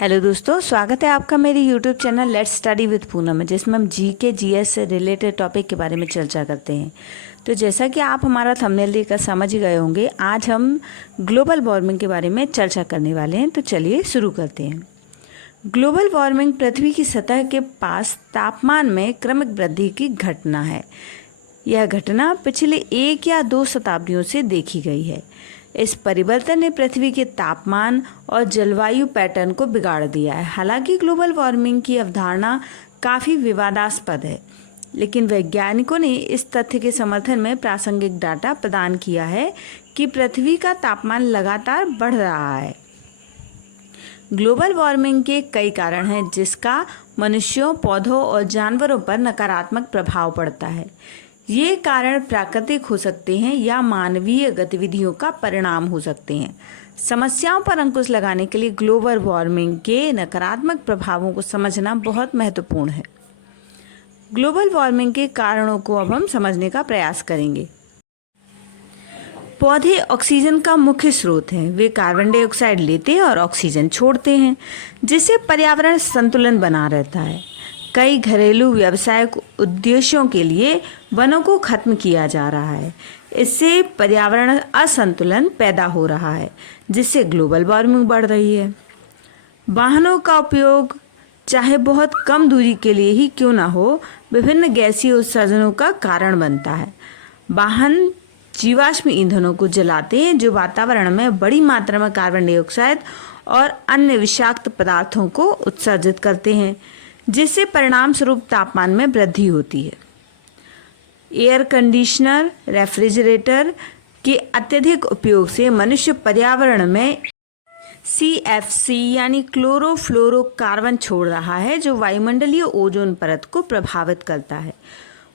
Hello दोस्तों, स्वागत है आपका मेरे YouTube channel let's study with Poonam में, जिसमें हम जीके जीएस से रिलेटेड टॉपिक के बारे में चर्चा करते हैं। तो जैसा कि आप हमारा थंबनेल देखकर समझ ही गए होंगे, आज हम ग्लोबल वार्मिंग के बारे में चर्चा करने वाले हैं। तो चलिए शुरू करते हैं। ग्लोबल वार्मिंग पृथ्वी की सतह के पास तापमान में क्रमिक वृद्धि की घटना है। यह घटना पिछले 1 या 2 शताब्दियों से देखी गई है। इस परिवर्तन ने पृथ्वी के तापमान और जलवायु पैटर्न को बिगाड़ दिया है। हालांकि ग्लोबल वार्मिंग की अवधारणा काफ़ी विवादास्पद है, लेकिन वैज्ञानिकों ने इस तथ्य के समर्थन में प्रासंगिक डाटा प्रदान किया है कि पृथ्वी का तापमान लगातार बढ़ रहा है। ग्लोबल वार्मिंग के कई कारण हैं, जिसका मनुष्यों, पौधों और जानवरों पर नकारात्मक प्रभाव पड़ता है। ये कारण प्राकृतिक हो सकते हैं या मानवीय गतिविधियों का परिणाम हो सकते हैं। समस्याओं पर अंकुश लगाने के लिए ग्लोबल वार्मिंग के नकारात्मक प्रभावों को समझना बहुत महत्वपूर्ण है। ग्लोबल वार्मिंग के कारणों को अब हम समझने का प्रयास करेंगे। पौधे ऑक्सीजन का मुख्य स्रोत हैं। वे कार्बन डाइऑक्साइड लेते हैं और ऑक्सीजन छोड़ते हैं, जिससे पर्यावरण संतुलन बना रहता है। कई घरेलू व्यावसायिक उद्देश्यों के लिए वनों को खत्म किया जा रहा है। इससे पर्यावरण असंतुलन पैदा हो रहा है, जिससे ग्लोबल वार्मिंग बढ़ रही है। वाहनों का उपयोग चाहे बहुत कम दूरी के लिए ही क्यों ना हो, विभिन्न गैसीय उत्सर्जनों का कारण बनता है। वाहन जीवाश्म ईंधनों को जलाते हैं, जो वातावरण में बड़ी मात्रा में कार्बन डाइऑक्साइड और अन्य विषाक्त पदार्थों को उत्सर्जित करते हैं, जिससे परिणाम स्वरूप तापमान में वृद्धि होती है। एयर कंडीशनर, रेफ्रिजरेटर के अत्यधिक उपयोग से मनुष्य पर्यावरण में CFC यानी क्लोरोफ्लोरोकार्बन छोड़ रहा है, जो वायुमंडलीय ओजोन परत को प्रभावित करता है।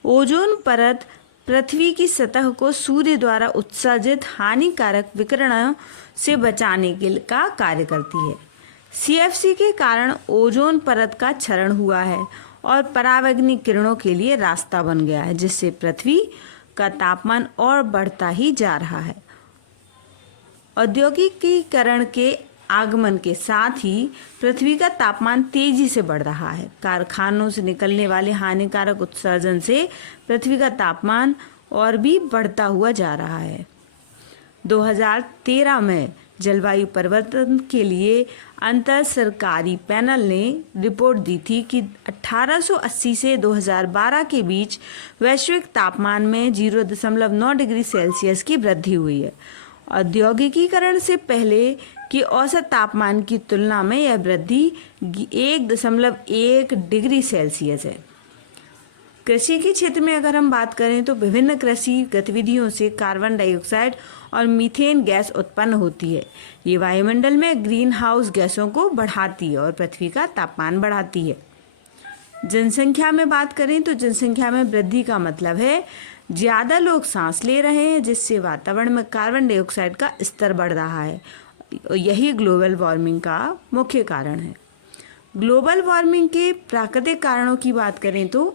ओजोन परत पृथ्वी की सतह को सूर्य द्वारा उत्सर्जित हानिकारक विकिरणों से बचाने का कार्य करती है। CFC के कारण ओजोन परत का क्षरण हुआ है और पराबैंगनी किरणों के लिए रास्ता बन गया है, जिससे पृथ्वी का तापमान और बढ़ता ही जा रहा है। औद्योगिकीकरण के आगमन के साथ ही पृथ्वी का तापमान तेजी से बढ़ रहा है। कारखानों से निकलने वाले हानिकारक उत्सर्जन से पृथ्वी का तापमान और भी बढ़ता हुआ जा रहा है। 2013 में जलवायु परिवर्तन के लिए अंतर सरकारी पैनल ने रिपोर्ट दी थी कि 1880 से 2012 के बीच वैश्विक तापमान में 0.9 डिग्री सेल्सियस की वृद्धि हुई है। औद्योगिकीकरण से पहले की औसत तापमान की तुलना में यह वृद्धि 1.1 डिग्री सेल्सियस है। कृषि के क्षेत्र में अगर हम बात करें तो विभिन्न कृषि गतिविधियों से कार्बन डाइऑक्साइड और मीथेन गैस उत्पन्न होती है। ये वायुमंडल में ग्रीन हाउस गैसों को बढ़ाती है और पृथ्वी का तापमान बढ़ाती है। जनसंख्या में बात करें तो जनसंख्या में वृद्धि का मतलब है ज़्यादा लोग सांस ले रहे हैं, जिससे वातावरण में कार्बन डाइऑक्साइड का स्तर बढ़ रहा है। यही ग्लोबल वार्मिंग का मुख्य कारण है। ग्लोबल वार्मिंग के प्राकृतिक कारणों की बात करें तो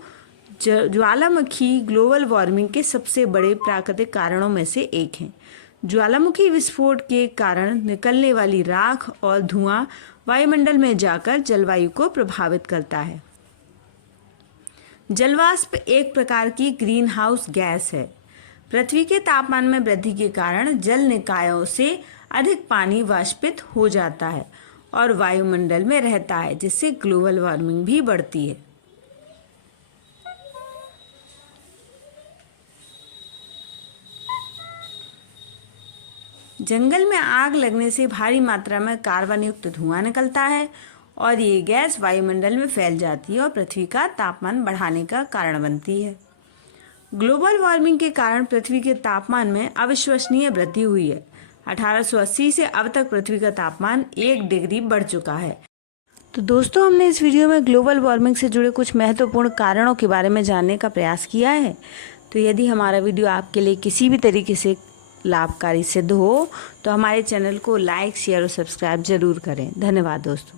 ज्वालामुखी ग्लोबल वार्मिंग के सबसे बड़े प्राकृतिक कारणों में से एक हैं। ज्वालामुखी विस्फोट के कारण निकलने वाली राख और धुआं वायुमंडल में जाकर जलवायु को प्रभावित करता है। जलवाष्प एक प्रकार की ग्रीन हाउस गैस है। पृथ्वी के तापमान में वृद्धि के कारण जल निकायों से अधिक पानी वाष्पित हो जाता है और वायुमंडल में रहता है, जिससे ग्लोबल वार्मिंग भी बढ़ती है। जंगल में आग लगने से भारी मात्रा में कार्बन युक्त धुआं निकलता है और ये गैस वायुमंडल में फैल जाती है और पृथ्वी का तापमान बढ़ाने का कारण बनती है। ग्लोबल वार्मिंग के कारण पृथ्वी के तापमान में अविश्वसनीय वृद्धि हुई है। 1880 से अब तक पृथ्वी का तापमान 1 डिग्री बढ़ चुका है। तो दोस्तों, हमने इस वीडियो में ग्लोबल वार्मिंग से जुड़े कुछ महत्वपूर्ण कारणों के बारे में जानने का प्रयास किया है। तो यदि हमारा वीडियो आपके लिए किसी भी तरीके से लाभकारी सिद्ध हो तो हमारे चैनल को लाइक, शेयर और सब्सक्राइब जरूर करें। धन्यवाद दोस्तों।